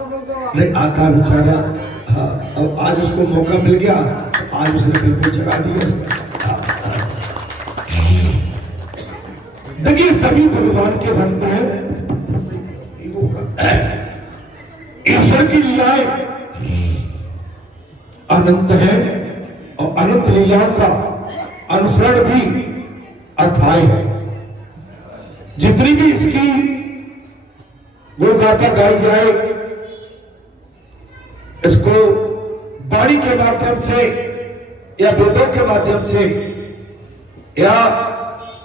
नहीं आता बेचारा। हाँ, अब आज उसको मौका मिल गया, आज उसने बिल्कुल जगा दिया। देखिए सभी भगवान के भक्त हैं, ईश्वर की लीलाएं अनंत है और अनंत लीलाओं का अनुसरण भी अथाय है। जितनी भी इसकी गुणगाथा गाई जाए, इसको वाणी के माध्यम से या वेदों के माध्यम से या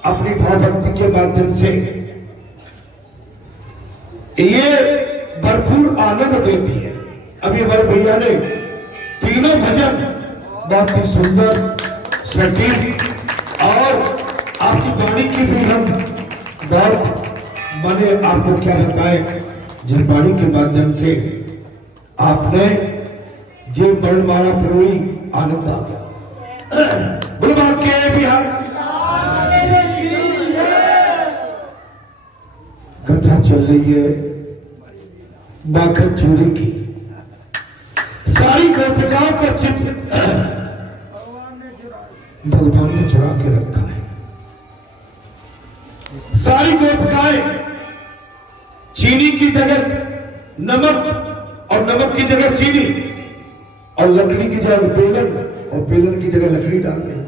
अपनी भावभक्ति के माध्यम से, ये भरपूर आनंद देती है। अभी हमारे भैया ने तीनों भजन बहुत ही सुंदर, सटीक और आपकी वाणी की भी हम बहुत माने आपको क्या बताएं, जिन वाणी के माध्यम से आपने जो वर्णमाला प्रोई आनंद आ गया। गुरुवार के बिहार कथा चल रही है माखन चोरी की। सारी गोपिकाओं को चित्र भगवान ने चुरा के रखा है। सारी गोपिकाएं चीनी की जगह नमक और नमक की जगह चीनी और लकड़ी की जगह बेलन और बेलन की जगह लकड़ी डालते हैं।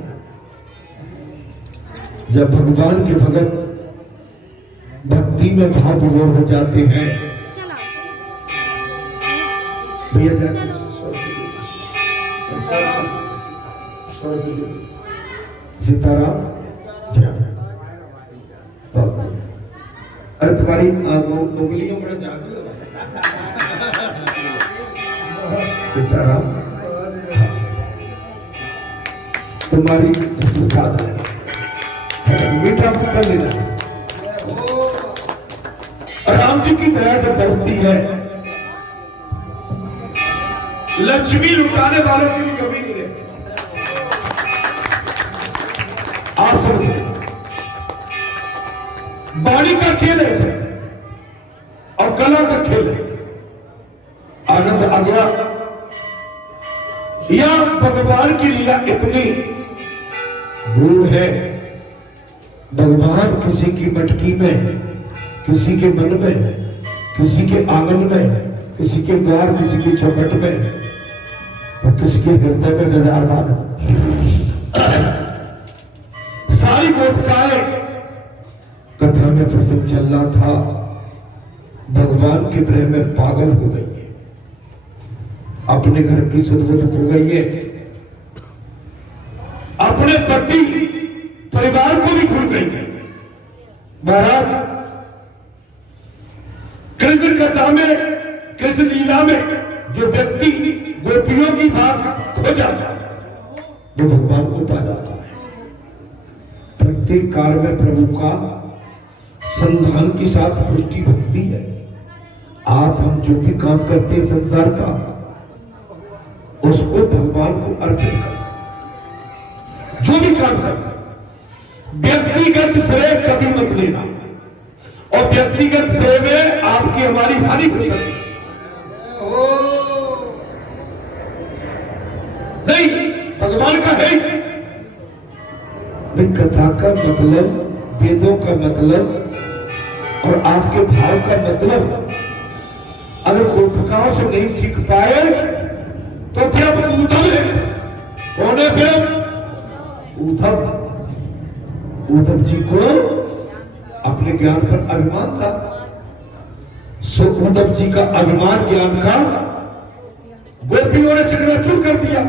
जब भगवान के भगत भक्ति में भाव विभोर हो जाते हैं, भैया सीताराम, अरे तुम्हारी उंगलियों बड़ा जादू है। सीताराम, तुम्हारी प्रसाद है, मीठा कर लेना। राम जी की दया जब बसती है, लक्ष्मी लुटाने वालों की भी कमी नहीं रहती। आप सुनिए, वाणी का खेल है और कला का खेल है। आनंद आ गया या भगवान की लीला इतनी गूढ़ है। भगवान किसी की मटकी में, किसी के मन में, किसी के आंगन में, किसी के द्वार, किसी की चौखट में और किसी के हृदय में विराजमान। सारी गोपिकाएं कथा में प्रसंग चल रहा था, भगवान के प्रेम में पागल हो गई है, अपने घर की सुध-बुध हो गई है, अपने पति परिवार को भी भूल गई है। महाराज कृष्ण कथा में, कृष्ण लीला में जो व्यक्ति गोपियों की बात खो जाता है, वो भगवान को पा जाता है। प्रत्येक कार्य में प्रभु का संधान के साथ पुष्टि भक्ति है। आप हम जो भी काम करते हैं संसार का, उसको भगवान को अर्पित करना। जो भी काम करना, व्यक्तिगत श्रेय कभी मत लेना और व्यक्तिगत श्रेय में आपकी हमारी हानि हो सकती है। नहीं, भगवान का है। कथा का मतलब, वेदों का मतलब और आपके भाव का मतलब अगर गोपिकाओं से नहीं सीख पाए तो फिर हम उद्धव है। कौन है फिर? उद्धव। उद्धव जी को अपने ज्ञान पर अभिमान था। सो उद्धव जी का अभिमान ज्ञान का गोपियों ने चकनाचूर कर दिया।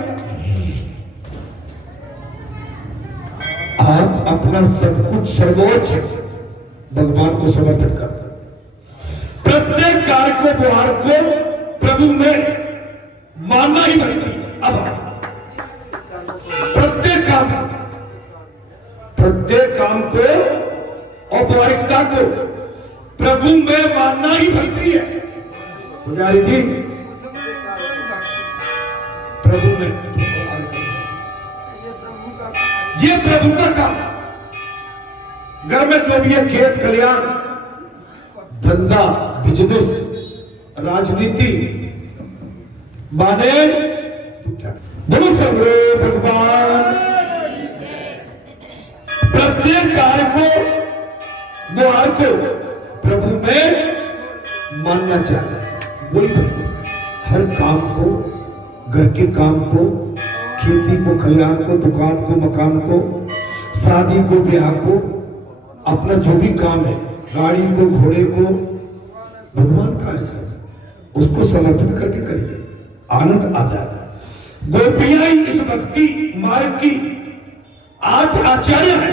आप अपना सब कुछ सर्वोच्च भगवान को समर्पित करते। प्रत्येक कार्य को, व्यवहार को प्रभु में मानना ही भक्ति। अब प्रत्येक काम को, औपचारिकता को प्रभु में मानना ही भक्ति है। पुजारी जी, प्रभु में, ये प्रभु का काम। घर में जो भी है, खेत खलियान, धंधा, बिजनेस, राजनीति माने तो क्या बोलो सगरे भगवान। प्रत्येक कार्य को व्यवहार को प्रभु में मानना चाहिए। वही हर काम को, घर के काम को, खेती को, खलिहान को, दुकान को, मकान को, शादी को, ब्याह को, अपना जो भी काम है, गाड़ी को, घोड़े को, भगवान का ऐसा उसको समर्पित करके करिए, आनंद आ जाए। गोपियां इस भक्ति मार्ग की आज आचार्य है,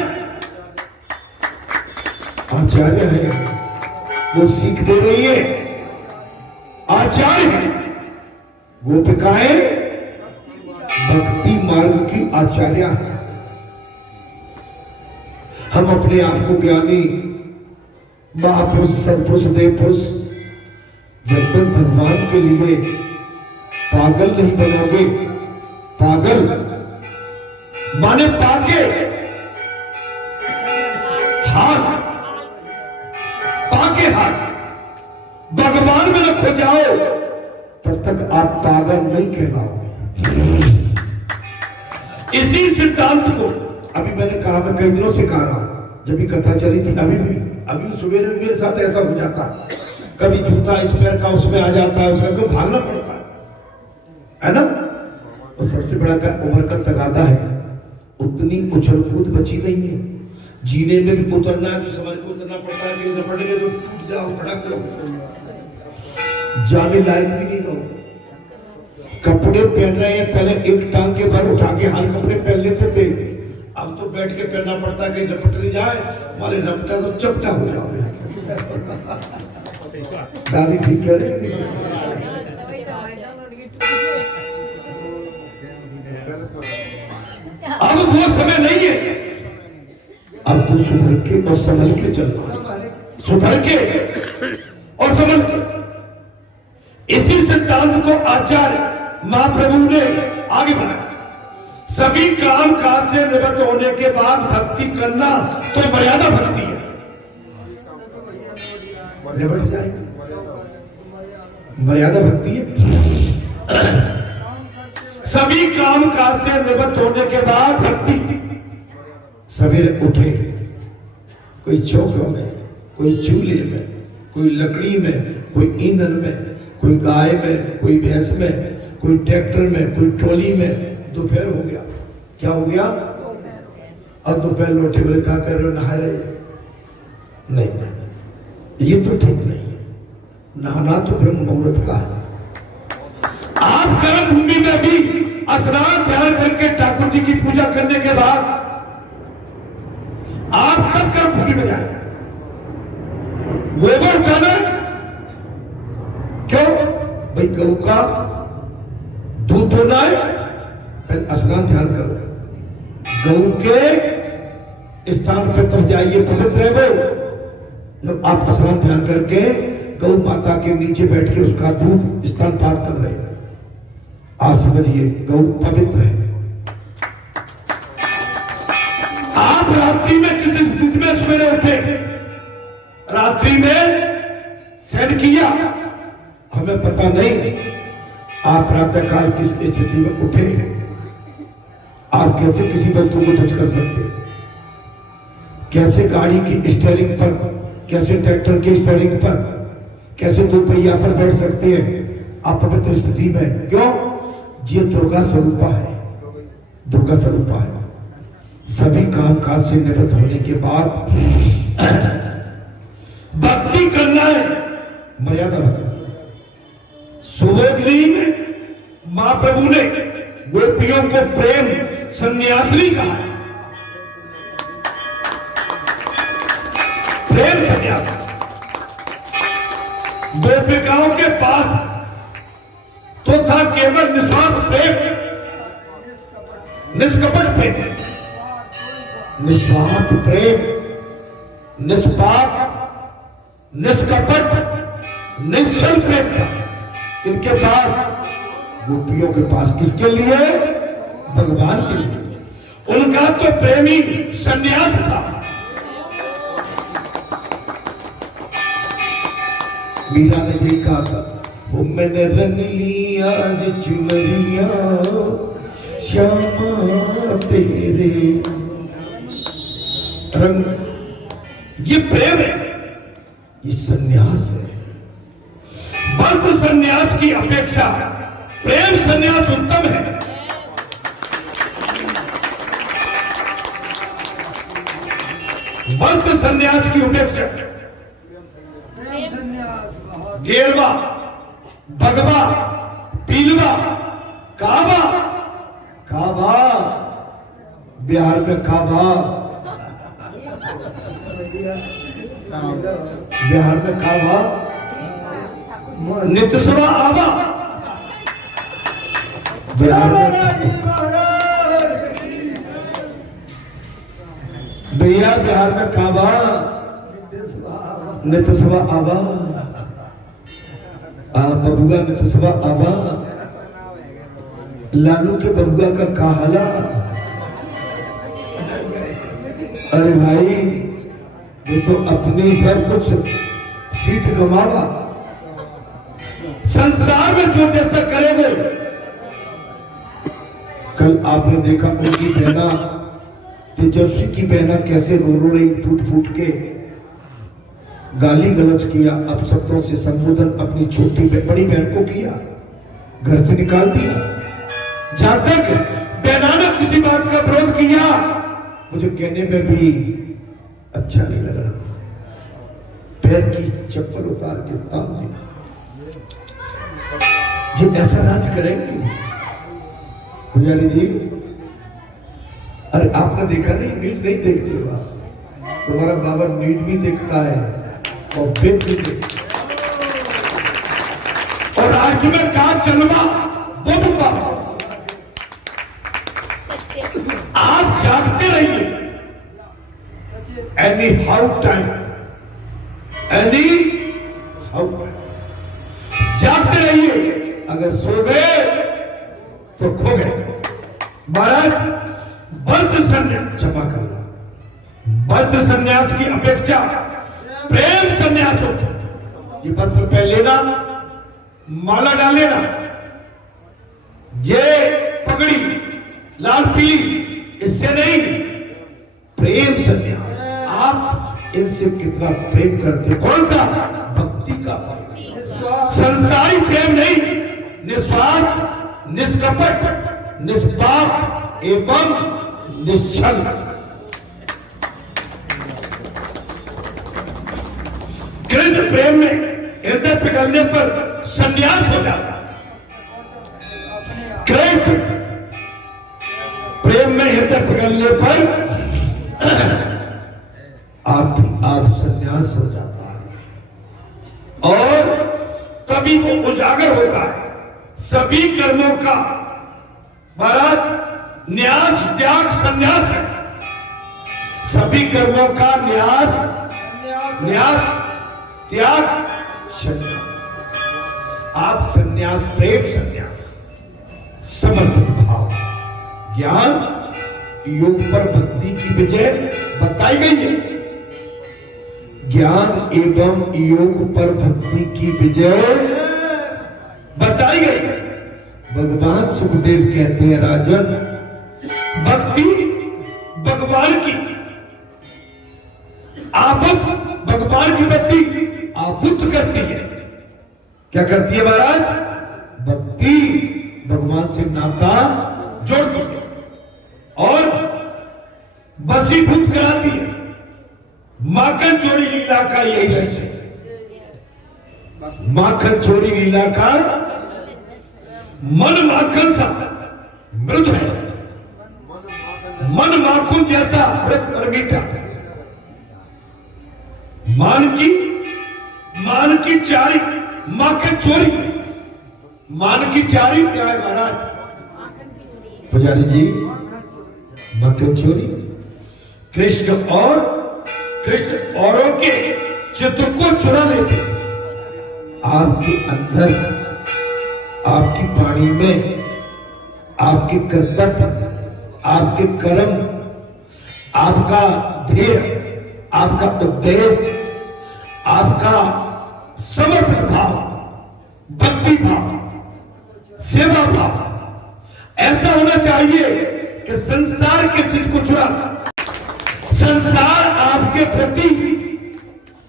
आचार्य है, वो सीख दे रही है, आचार्य है। गोपिकाएं भक्ति मार्ग की आचार्य है। हम अपने आप को ज्ञानी, महापुरुष, सत्पुरुष, देवपुरुष जब तक भगवान के लिए पागल नहीं बनोगे, पागल माने पागे हाथ, पागे हाथ भगवान में न खो जाओ तब तक आप पागल नहीं कहलाओगे। इसी सिद्धांत को अभी मैंने कहा, मैं कई दिनों से कह रहा हूं, जब भी कथा चली थी, अभी सुबह मेरे साथ ऐसा हो जाता है, कभी जूता इस पैर का उसमें आ जाता है, उसका भागना पड़ता है ना। और सबसे बड़ा उम्र का तगादा है, उतनी उछल कूद बची नहीं है। जीने में भी उतरना है तो समझ को उतरना पड़ता है, कि रपट में तो टूट जाओ, फटक जाओ, जाने लायक भी नहीं रहो। कपड़े पहन रहे हैं, पहले एक टांग के बार उठा के हर कपड़े पहन लेते थे, अब तो बैठ के पहनना पड़ता है, कहीं रपट नहीं जाए, मारे रपटा तो चपटा हो जाओगे। दादी ठीक कह रही है। अब वो समय नहीं है, अब तुम सुधर के और संभल के चलना, सुधर के और संभल के। इसी सिद्धांत को आचार्य महाप्रभु ने आगे बढ़ाया। सभी काम काज से निवृत्त होने के बाद भक्ति करना तो मर्यादा भक्ति है। मर्यादा भक्ति है। सभी काम काज से निवृत्त होने के बाद भक्ति। सवेरे उठे, कोई चौकों में, कोई चूल्हे में, कोई लकड़ी में, कोई ईंधन में, कोई गाय में, कोई भैंस में, कोई ट्रैक्टर में, कोई ट्रॉली में। दोपहर हो गया, क्या हो गया? अब दोपहर लौटे, बोले क्या कर रहे हो, नहा रहे? नहीं, ये तो ठीक नहीं है। नहाना तो ब्रह्म मुहूर्त का है। आप कर्म भूमि में भी स्नान ध्यान करके ठाकुर जी की पूजा करने के बाद आप तब कर्म भूमि में जाए। गोबर उठाना क्यों भाई? गऊ का दूध धोना है, पहले स्नान ध्यान करो, गऊ के स्थान पर तब जाइए, पवित्र है वो। जब आप स्नान ध्यान करके गौ माता के नीचे बैठ के उसका दूध स्थान पार कर रहे हैं, आप समझिए गौ पवित्र है। आप रात्रि में किस स्थिति में सवेरे उठे, रात्रि में शयन किया, हमें पता नहीं। आप प्रातःकाल किस स्थिति में उठे, आप कैसे किसी वस्तु को टच कर सकते, कैसे गाड़ी की स्टीयरिंग पर, कैसे ट्रैक्टर के स्टीयरिंग पर, कैसे दो पहिया पर बैठ सकते हैं आप पवित्र स्थिति में? क्यों? ये दुर्गा स्वरूपा है, दुर्गा स्वरूपा है। सभी काम काज से निवृत्त होने के बाद भक्ति करना है, मर्यादा भक्ति। सुबोधनी में महाप्रभु ने गोपियों को प्रेम सन्यासिनी कहा है, प्रेम सन्यास। गोपिकाओं के पास तो था केवल निस्वार्थ प्रेम, निष्कपट प्रेम, निस्वार्थ प्रेम, निष्पाप, निष्कपट, निश्चल प्रेम था इनके पास। गोपियों के पास किसके लिए? भगवान के लिए। उनका तो प्रेमी सन्यास था। मीरा ने यही कहा था, वो मैंने रंग लिया आज चुनरिया श्यामा तेरे रंग। ये प्रेम है, ये सन्यास है। वस्त्र सन्यास की अपेक्षा प्रेम सन्यास उत्तम है। वस्त्र सन्यास की अपेक्षा गेरवा, भगवा, पीलवा, काबा, काबा बिहार में काबा, बिहार में काबा, नित्यसवा आबा, बिहार में भैया बिहार में काबा, नित्यसवा आबा, बबुआ नित्यसवा आबा, लालू के बबुआ का काहला। अरे भाई वो तो अपनी सब कुछ सीट कमावा, संसार में जो जैसा करेंगे। कल आपने देखा उनकी बहना तेजस्वी की बहना कैसे रो रही, टूट फूट के गाली गलौज किया, अपशब्दों से संबोधन अपनी छोटी बड़ी बहन को किया, घर से निकाल दिया। जहां तक बहना ने किसी बात का विरोध किया, मुझे कहने में भी अच्छा नहीं लग रहा, पैर की चप्पल उतार के तान दिया। ये ऐसा राज करेंगे पुजारी जी? अरे आपने देखा नहीं, न्यूज नहीं देखते हो आप? तुम्हारा बाबा न्यूज भी देखता है और वेद भी देखता है। और राज्य में कहा चलवा बुद्ध बाबा, आप जागते रहिए। Any how time, any how जागते रहिए। अगर सो गए तो खो गए। महाराज बद्ध संन्यास, क्षमा करना, बद्ध संन्यास की अपेक्षा प्रेम संन्यास होता। ये वस्त्र पहन लेना, माला डाल लेना, ये पगड़ी लाल पीली, इससे नहीं, प्रेम संन्यास। आप इनसे कितना प्रेम करते? कौन सा? भक्ति का प्रेम, संसारी प्रेम नहीं, निस्वार्थ, निष्कपट, निष्पाप एवं निश्चल। कृष्ण प्रेम में हृदय पिघलने पर संन्यास हो जाता। कृष्ण प्रेम में हृदय पिघलने पर आप संन्यास हो जाता है और तभी वो उजागर होता है सभी कर्मों का। महाराज न्यास त्याग संन्यास है, सभी कर्मों का न्यास त्याग संन्यास। आप संन्यास, प्रेम संन्यास, समर्पण भाव, ज्ञान योग पर भक्ति की विजय बताई गई है। ज्ञान एवं योग पर भक्ति की विजय बताई गई है। भगवान सुखदेव कहते हैं, राजन, भक्ति भगवान की आभूत, भगवान की भक्ति आभूत करती है। क्या करती है महाराज? भक्ति भगवान से नाता जोड़ती है और वशीभूत कराती है। माखन चोरी लीला का यही रहस्य है। माखन चोरी लीला का मन माखन सा मृद है, मन माखन जैसा मृत और मीठा। मान की चारी, माखन चोरी। मान की चारी क्या है महाराज? पुजारी जी, माखन चोरी। कृष्ण औरों के चित्त को चुरा लेते। आपके अंदर, आपकी वाणी में, आपके कर्तव्य, आपके कर्म, आपका ध्येय, आपका उद्देश्य, आपका समर्पित भाव भक्ति भाव, सेवा भाव ऐसा होना चाहिए कि संसार के चित्त को चुरा, संसार आपके प्रति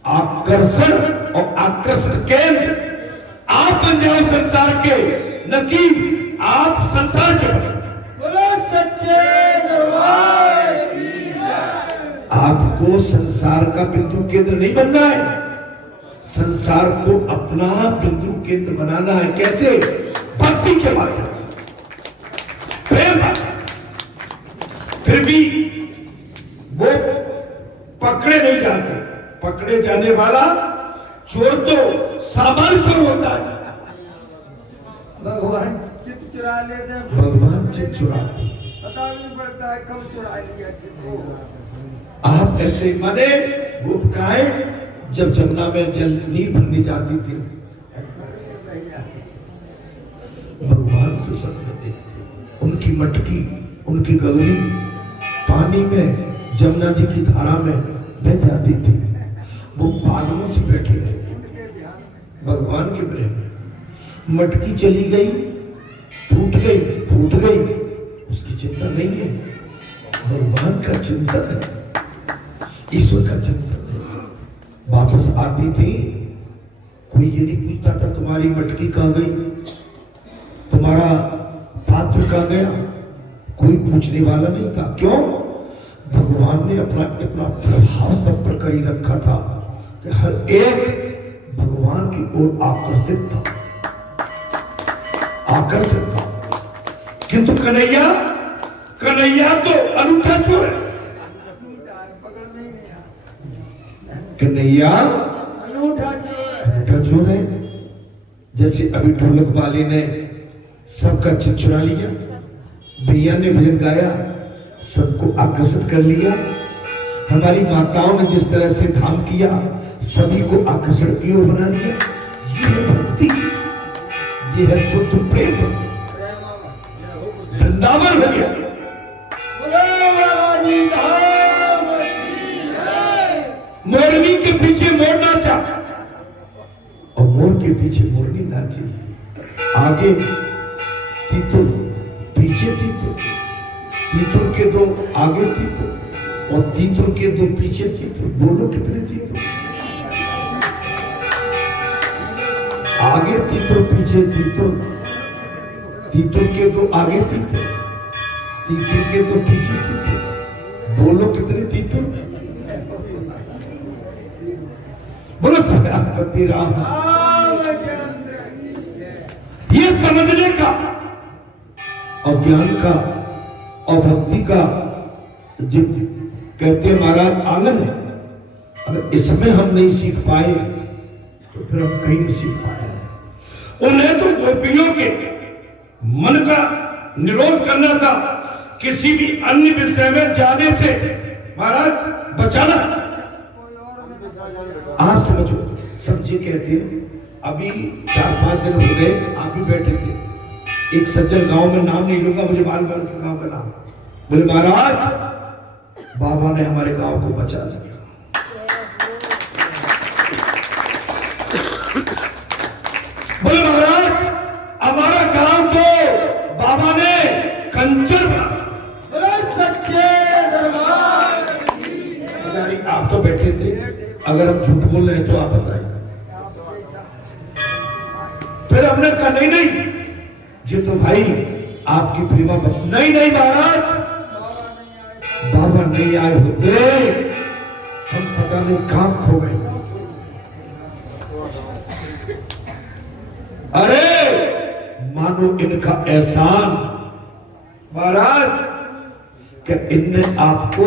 आकर्षण और आकर्षण केंद्र आप बन जाओ संसार के, न कि आप संसार के बने। सच्चे दरबार की जय। आपको संसार का बिंदु केंद्र नहीं बनना है, संसार को अपना बिंदु केंद्र बनाना है। कैसे? भक्ति के माध्यम से, प्रेम। फिर भी वो पकड़े नहीं जाते, पकड़े जाने वाला चोर तो सामान चोर होता है। भगवान चित्त चुरा लेते हैं, भगवान चित्त चुराते हैं, पता नहीं पड़ता है कब चुरा लिया चित्त को। आप ऐसे माने गोपिकाएं जब जमुना में जल नहीं भरने जाती थी, भगवान को सब देखते, उनकी मटकी, उनकी गगरी पानी में जमुना जी की धारा में बह जाती थी। वो बादलों से बैठे थे भगवान के प्रेम में। मटकी चली गई, टूट गई, फूट गई, उसकी चिंता नहीं है, भगवान का चिंतन है, ईश्वर का चिंतन है। वापस आती थी, कोई ये नहीं पूछता था तुम्हारी मटकी कहां गई, तुम्हारा पात्र कहां गया, कोई पूछने वाला नहीं था। क्यों? भगवान ने अपना इतना प्रभाव सब पर कर रखा था कि हर एक भगवान की ओर आकर्षित था, आकर्षित था। किंतु कन्हैया, कन्हैया तो अनूठा चोर है। कन्हैया अनूठा चोर है। जैसे अभी ढोलक वाले ने सबका चित्त चुरा लिया, भैया ने भजन गाया, सबको आकर्षित कर लिया। हमारी माताओं ने जिस तरह से धाम किया, सभी को आकर्षण की ओर बना लिया। ये है भक्ति, ये है शुद्ध प्रेम। वृंदावन हो गया। मोरनी के पीछे मोर नाचा और मोर के पीछे मोरनी नाची। आगे तीतुर, पीछे तीतुर, तीतुर के दो आगे तीतुर और तीतुर के दो पीछे तीतुर। बोलो कितने तीतुर? आगे तीतुर, पीछे तीतुर, तीतुर के दो आगे तीतुर, तीतुर के दो पीछे तीतुर। बोलो कितने तीतुर? बोलो सत्यापति राम। ये समझने का और ज्ञान का और भक्ति का जो कहते हैं महाराज आंगन है, अगर इसमें हम नहीं सीख पाए तो फिर हम कहीं नहीं सीख पाए। उन्हें तो गोपियों के मन का निरोध करना था, किसी भी अन्य विषय में जाने से महाराज बचाना। आप समझो, समझे कहते हैं। अभी 4-5 दिन हो गए, आप भी बैठे थे, एक सज्जन गांव में, नाम नहीं लूंगा, मुझे मालूम है उनके गांव का नाम, बोले महाराज बाबा ने हमारे गांव को बचा लिया। बोले महाराज हमारा गांव तो बाबा ने कंचन बना। सच्चे दरबार। आप तो बैठे थे, अगर हम झूठ बोल रहे हैं तो आप बताइए। फिर हमने कहा नहीं नहीं, ये तो भाई आपकी प्रेमा बस। नहीं नहीं महाराज, बाबा नहीं आए होते हम पता नहीं कहां खो गए। अरे मानो इनका एहसान महाराज कि इनने आपको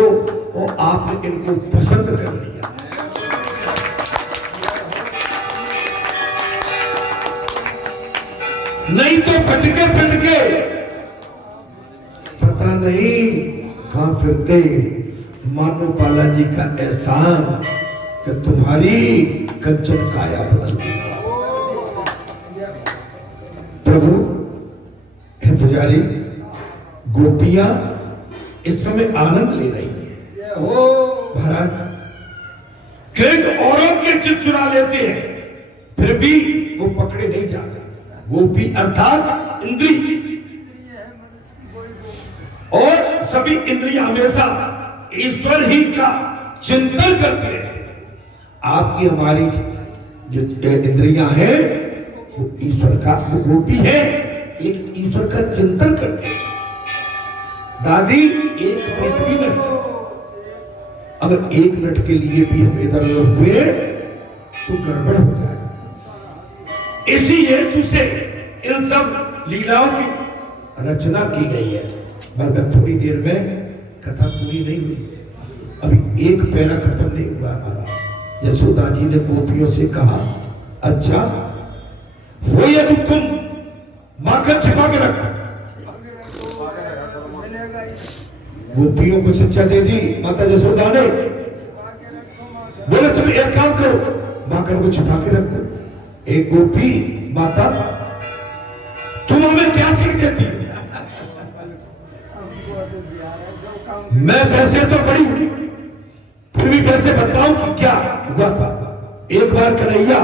और आपने इनको पसंद कर लिया। नहीं तो भटके भटके पता नहीं कहां फिरते। मानो बालाजी का एहसान कि तुम्हारी कंचन काया बदल दी। प्रभु हे पुजारी, गोपियां इस समय आनंद ले रही है। महाराज कई औरों के चित्त चुरा लेते हैं, फिर भी वो पकड़े नहीं जाते। गोपी अर्थात इंद्री, इंद्रिय है मनुष्य की कोई को। और सभी इंद्रियां हमेशा ईश्वर ही का चिंतन करते रहते हैं। आपकी हमारी जो इंद्रियां हैं वो ईश्वर का, वो गोपी है, एक ईश्वर का चिंतन करते हैं। दादी एक मिनट भी नहीं, अगर एक मिनट के लिए भी हम इधर उधर हुए तो गड़बड़ हो जाए। इसी हेतु से इन सब लीलाओं की रचना की गई है। मगर थोड़ी देर में कथा पूरी नहीं हुई, अभी एक पैरा खत्म नहीं हुआ हमारा। यशोदा जी ने गोपियों से कहा, अच्छा हो यदि तुम माखन छिपा के रखो। मिलेगा ही। गोपियों को शिक्षा दे दी माता यशोदा ने, आगे रखो माता। बोले तुम एक काम करो, माखन को छिपा के रखो। एक गोपी, माता तुम हमें क्या सीख देती? हमको तो ज़्यादा सब काम मैं वैसे तो बड़ी हूं, फिर भी वैसे बताऊं कि क्या हुआ था। एक बार कन्हैया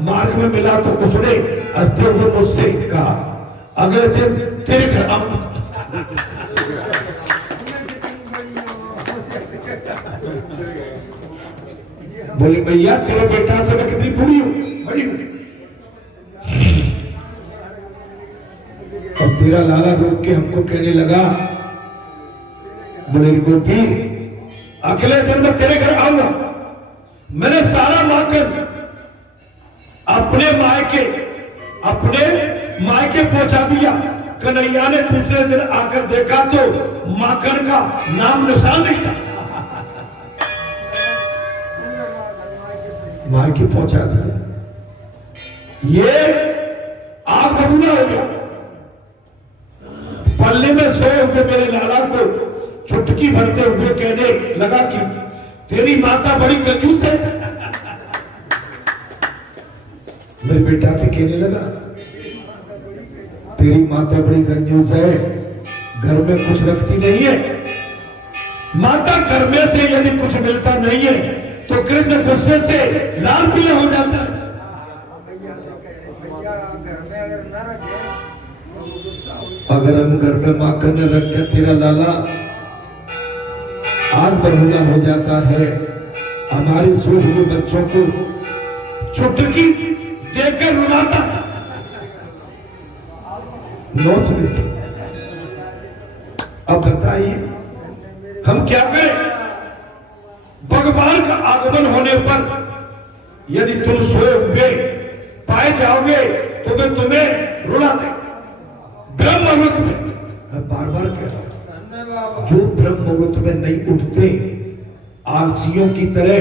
मार्ग में मिला तो उसने हंसते हुए मुझसे कहा, अगले दिन तेरे घर आऊंगा। बोली भैया तेरे बेटा से मैं कितनी बूढ़ी हूं, बड़ी हूं। और तेरा लाला रोक के हमको कहने लगा, बोले गोपी अगले दिन मैं तेरे घर आऊंगा। मैंने सारा माखन अपने मायके पहुंचा दिया। कन्हैया ने दूसरे दिन आकर देखा तो माखन का नाम निशान नहीं था। मायके पहुंचा दिया, ये आग बबूला हो गया। पल्ले में सोए हुए मेरे लाला को चुटकी भरते हुए कहने लगा कि तेरी माता बड़ी कंजूस है। मेरे बेटा से कहने लगा, तेरी माता बड़ी कंजूस है, घर में कुछ रखती नहीं है। माता घर में से यदि कुछ मिलता नहीं है तो कृष्ण गुस्से से लाल पीला हो जाता है। भैया से कहे, भैया घर में अगर न रखे तो वो गुस्सा हो। अगर हम घर में माखन न रख कर तेरा लाला आग बबूला हो जाता है। हमारे सोए हुए बच्चों को चुटकी देकर रुलाता है, नोच देते। अब बताइए हम क्या करें? भगवान का आगमन होने पर यदि तुम सोए हुए पाए जाओगे तो वे तुम्हें रुला दे। ब्रह्म मुहूर्त में, मैं बार बार कह रहा हूं, धन्यवाद। जो ब्रह्म मुहूर्त में नहीं उठते, आलसियों की तरह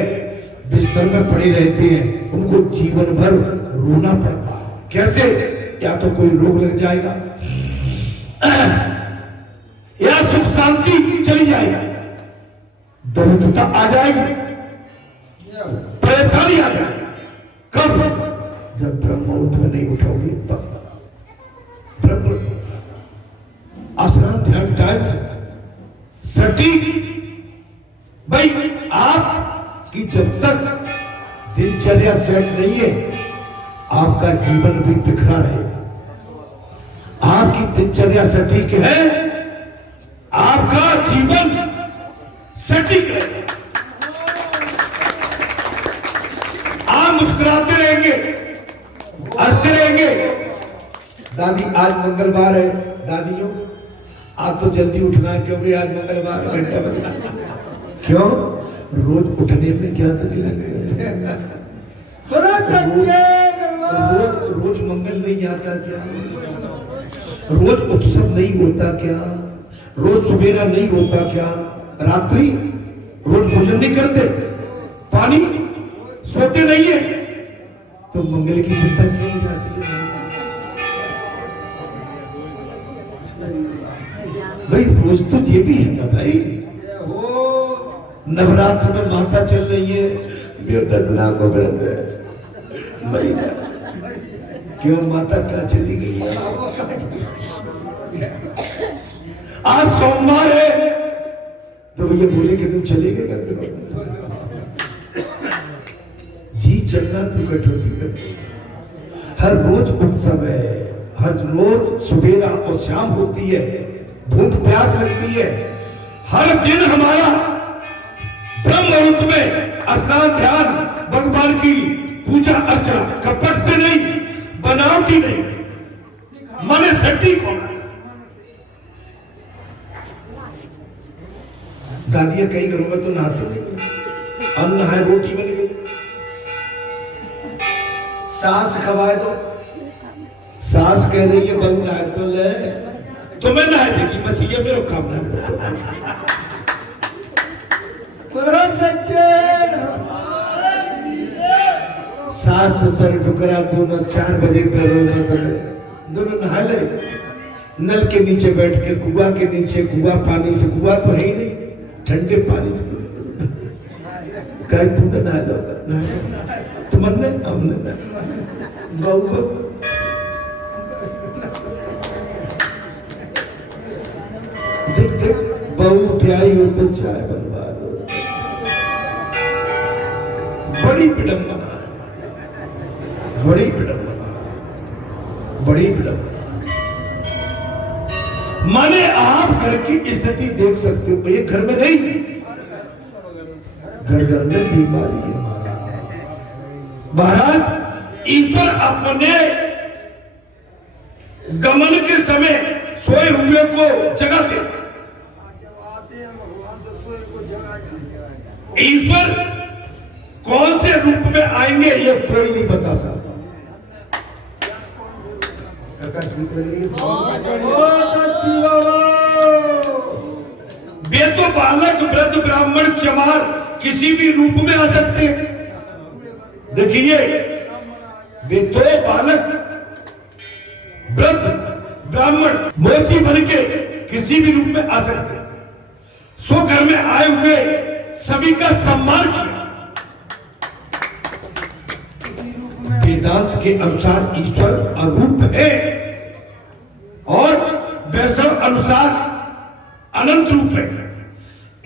बिस्तर में पड़े रहते हैं, उनको जीवन भर रोना पड़ता है। कैसे? या तो कोई रोग लग जाएगा या सुख शांति चली जाएगी, दरिद्रता आ जाएगी, परेशानी आ जाएगी। कब? जब ब्रह्म मुहूर्त में नहीं उठोगे तब। ब्रह्म स्नान ध्यान टाइम से सटीक। भाई आपकी जब तक दिनचर्या सेट नहीं है, आपका जीवन भी बिखरा रहेगा। आपकी दिनचर्या सटीक है, आपका जीवन सटीक रहेगा। आप मुस्कुराते रहेंगे, हंसते रहेंगे। दादी आज मंगलवार है, दादियों आज तो जल्दी उठना है क्योंकि आज मंगलवार है, घंटा बजा। क्यों? रोज उठने में क्या तकलीफ है? रोज मंगल नहीं आता क्या? रोज उत्सव नहीं होता क्या? रोज सुबेरा नहीं होता क्या? रात्रि रोज भोजन नहीं करते, पानी सोते नहीं है, तो मंगल की चिंता क्यों हो जाती है? भाई रोज तो ये भी है ना भाई। नवरात्र में माता चल रही है, मेरे दसना को व्रत है, मरी जा। क्यों? माता क्या चली गई है? आज सोमवार है तो भैया बोले कि तुम चले गए करके जी चलना तू कटौती कर। हर रोज उत्सव है, हर रोज सुबेरा और शाम होती है, भूख प्यास लगती है। हर दिन हमारा ब्रह्म मुहूर्त में स्नान ध्यान भगवान की पूजा अर्चना, कपट से नहीं, बनावटी नहीं, मन सटीक होना। दादियां कई घरों में तो नहाते नहीं, हम नहाए रोटी बन गई, सास खवाए तो सास कह रही है बहू नहाए तो ले, तो मैं नहाए देगी मछिया मेरे काम ना। सास ससुर टुकड़ा दोनों 4 बजे पे दोनों नहा ले, नल के नीचे बैठ के, कुआ के नीचे, कुआ पानी से, कुआ तो है ही नहीं, ठंडे पानी से कह तुमने नहा लो, तुमने हमने गौ को देख देख बहू प्यारी हो तो चाय बर्बाद हो। बड़ी विडंबना है, बड़ी विडंबना, बड़ी विडंबना। माने आप घर की स्थिति देख सकते हो, ये घर में नहीं, घर घर में बीमारी है महाराज। ईश्वर अपने गमन के समय सोए हुए को जगाते, ईश्वर कौन से रूप में आएंगे ये कोई नहीं बता सकता। वे तो बालक वृद्ध ब्राह्मण चमार किसी भी रूप में आ सकते हैं। देखिए वे तो बालक वृद्ध ब्राह्मण मोची बन के किसी भी रूप में आ सकते हैं। सो घर में आए हुए सभी का सम्मान किया। वेदांत के अनुसार ईश्वर अरूप है और वैष्णव अनुसार अनंत रूप है।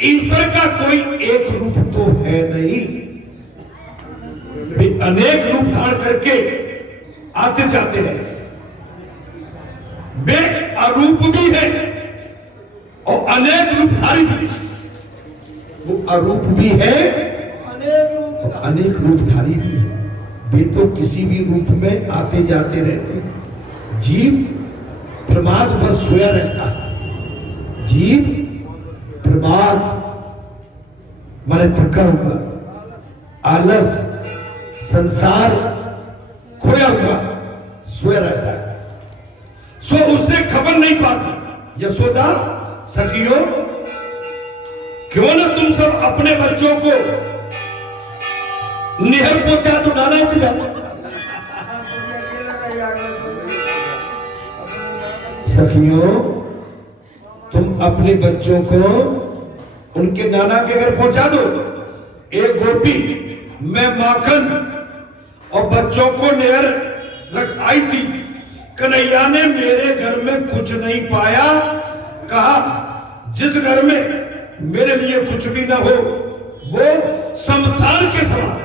ईश्वर का कोई एक रूप तो है नहीं, वे अनेक रूप धारण करके आते जाते हैं। वे अरूप भी है और अनेक रूपधारी भी। वो अरूप भी है और अनेक रूपधारी भी है। वे तो किसी भी रूप में आते जाते रहते हैं। जीव प्रमाद बस सोया रहता है। जीव प्रमाद माने थका हुआ, आलस, संसार खोया हुआ सोया रहता है। सो उससे खबर नहीं पाती। यशोदा सखियों, क्यों न तुम सब अपने बच्चों को निहर पहुंचा तो नाना उठ जाता। सखियों, तुम अपने बच्चों को उनके नाना के घर पहुंचा दो। एक गोपी मैं माखन और बच्चों को निहर रख आई थी। कन्हैया ने मेरे घर में कुछ नहीं पाया, कहा जिस घर में मेरे लिए कुछ भी ना हो वो शमशान के समान।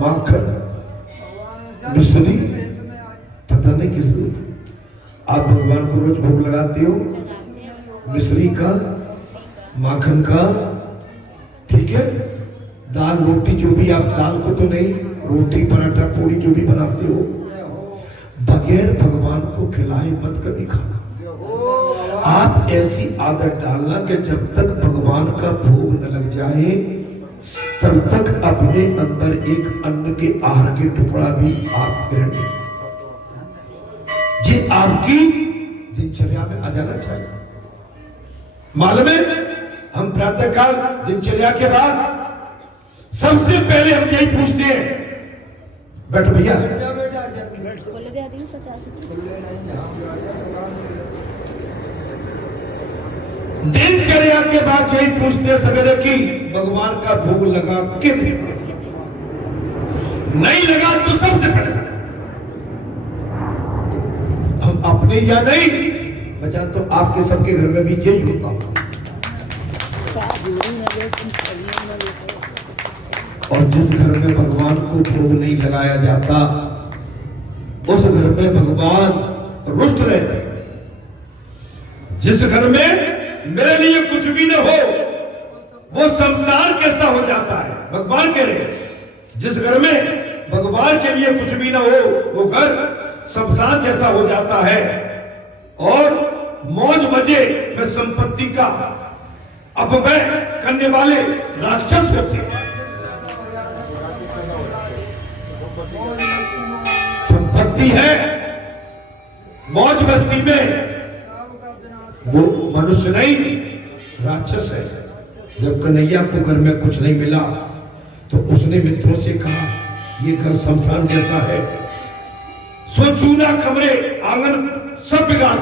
माखन मिश्री पता नहीं किस लिए आप भगवान को रोज भोग लगाते हो, मिश्री का, माखन का, ठीक है। दाल रोटी जो भी, आप दाल को तो नहीं, रोटी पराठा पूरी जो भी बनाते हो, बगैर भगवान को खिलाए मत कभी खाना। आप ऐसी आदत डालना कि जब तक भगवान का भोग न लग जाए तब तक अपने अंदर एक अन्न के आहार के टुकड़ा भी आप ग्रहण नहीं। ये आपकी दिनचर्या में आ जाना चाहिए। मालूम है, हम प्रातःकाल दिनचर्या के बाद सबसे पहले हम यही पूछते हैं, बैठ भैया, दिनचर्या के बाद यही पूछते हैं सवेरे की भगवान का भोग लगा कि नहीं लगा तो सबसे पहले हम अपने या नहीं बचा तो आपके सबके घर में भी यही होता। और जिस घर में भगवान को भोग नहीं लगाया जाता उस घर में भगवान रुष्ट रहते। जिस घर में मेरे लिए कुछ भी न हो वो संसार कैसा हो जाता है, भगवान कह रहे जिस घर में भगवान के लिए कुछ भी न हो वो घर संसार जैसा हो जाता है। और मौज मजे में संपत्ति का अपव्यय करने वाले राक्षस होते हैं। संपत्ति है मौज मस्ती में वो मनुष्य नहीं राक्षस है। जब कन्हैया को घर में कुछ नहीं मिला तो उसने मित्रों से कहा ये घर शमशान जैसा है, सो चूना खबरे आंगन सब बिगाड़।